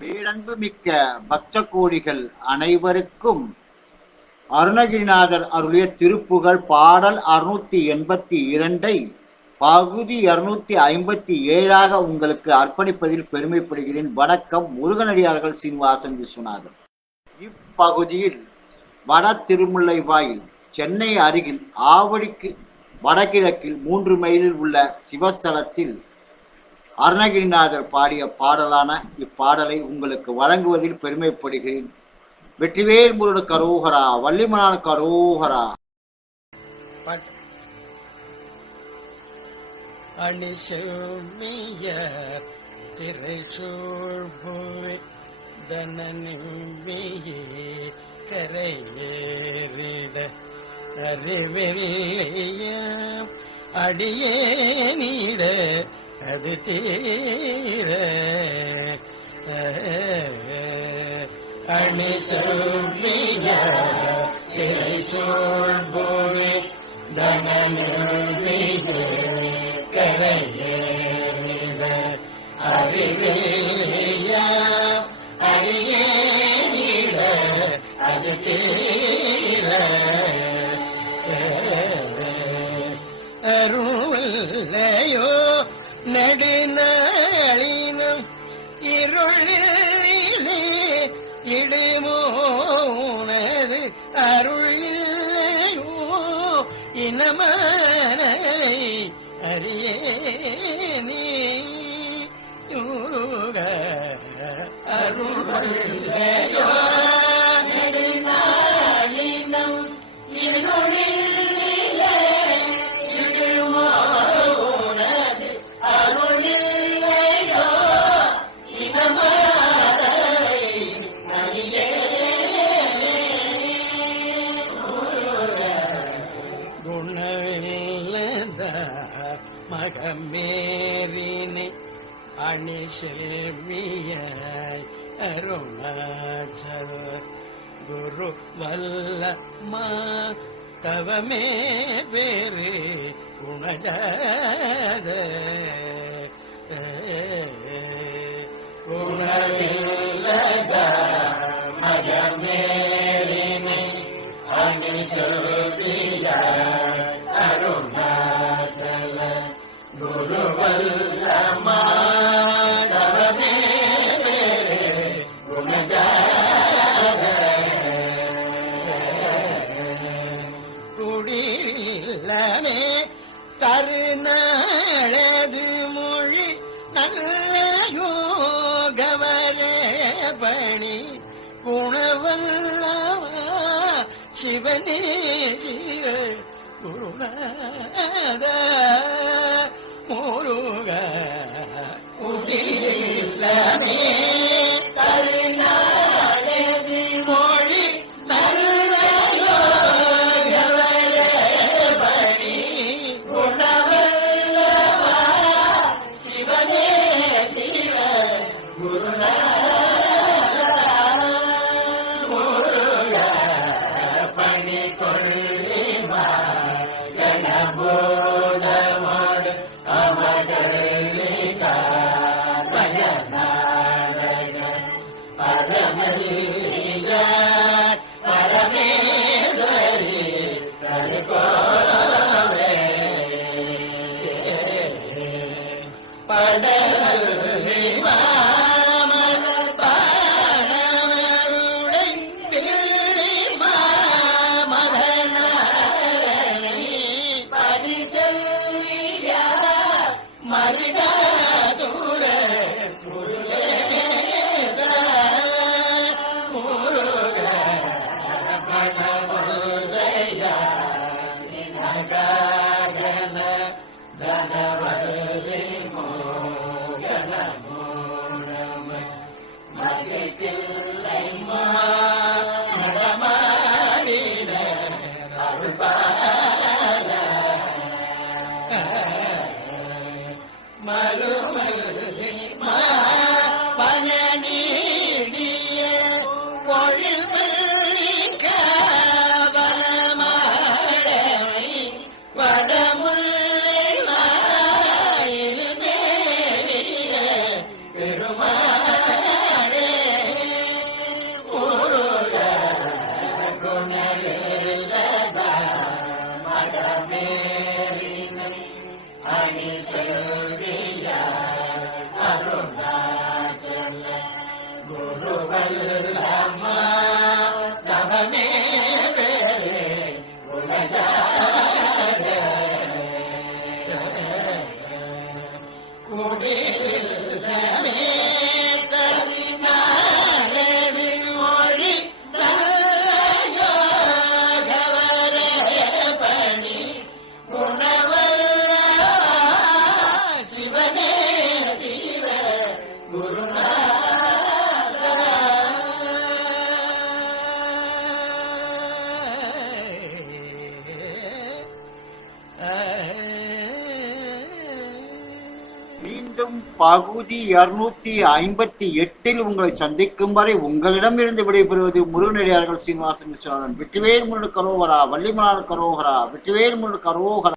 பேரன்பு மிக்க பக்த கோடிகள் அனைவருக்கும் அருணகிரிநாதர் அருளிய திருப்புகழ் பாடல் அறுநூத்தி எண்பத்தி இரண்டை பகுதி இருநூத்தி ஐம்பத்தி ஏழாக உங்களுக்கு அர்ப்பணிப்பதில் பெருமைப்படுகிறேன். வணக்கம் முருகனடியார்கள் சீனிவாசன் விஸ்வநாதன். இப்பகுதியில் வட திருமுல்லை வாயில் சென்னை அருகில் ஆவடிக்கு வடகிழக்கில் மூன்று மைலில் உள்ள சிவஸ்தலத்தில் அருணகிரிநாதர் பாடிய பாடலான இப்பாடலை உங்களுக்கு வழங்குவதில் பெருமைப்படுகிறேன். வெற்றிவேல் முருடு கரோகரா வள்ளிமனான கரோகரா. பாட்டு. அணிசெல்மிய திரை சூழ்புவி தனநிம்பியே கரையேறிட அறிவில்லைய அடியே நீட அது தீர அணிசெல்மிய திரை சூழ்புவி தன கரைய அருள் இனமனை அறியே நீ மகமேறினை அணி செல்விய அருணாச்சல குரு வல்ல மா தவமே பேரு குணஜாத குணவில்லத கருநாளது மொழி நல்ல யோகவரே பணி. குணவல்லவா சிவனே குருநாத முருக. குடிலமே Hare you. மீண்டும் பகுதி இருநூத்தி ஐம்பத்தி எட்டில் உங்களை சந்திக்கும் வரை உங்களிடமிருந்து விடைபெறுவது முருகனடியார்கள் சீனிவாசன் விஸ்வநாதன். வெற்றிவேல் முருகன் கரோகரா வள்ளிமலான கரோகரா வெற்றிவேல் முருடு கரோகரா.